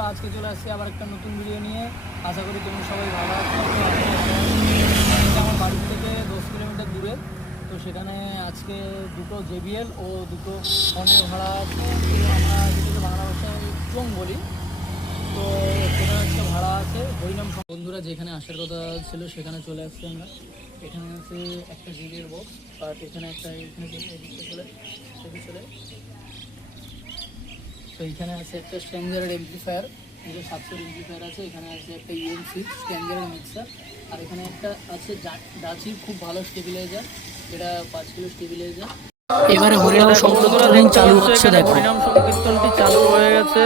বন্ধুরা, আজকে চলে আসছি আবার একটা নতুন ভিডিও নিয়ে। আশা করি তোমরা সবাই ভালো আছো। আমার বাড়ির থেকে 10 কিলোমিটার দূরে, তো সেখানে আজকে দুটো জেবিএল ও দুটো ফোনের ভাড়া আছে। আমরা যেটাকে বাংলা ভাষায় চোং বলি, তো সেখানে আজকে ভাড়া আছে হরিনাম। বন্ধুরা, যেখানে আসার কথা ছিল সেখানে চলে আসছি আমরা। এখানে আছে একটা জেবিএল বক্স, আর এখানে একটা এখানে চলে চলে তো এইখানে আছে একটা স্ট্যান্ডার্ড এমপ্লিফায়ার, এটা 700 এমপ্লিফায়ার আছে। এখানে আছে একটা ইউএম6 স্ট্যান্ডার্ড মিক্সার, আর এখানে একটা আছে ডাচির খুব ভালো স্টেবিলাইজার, এটা 5 কিলো স্টেবিলাইজার। এবারে হরিনাম সংকীর্তন চালু হচ্ছে, দেখো হরিনাম সংকীর্তনটি চালু হয়ে গেছে।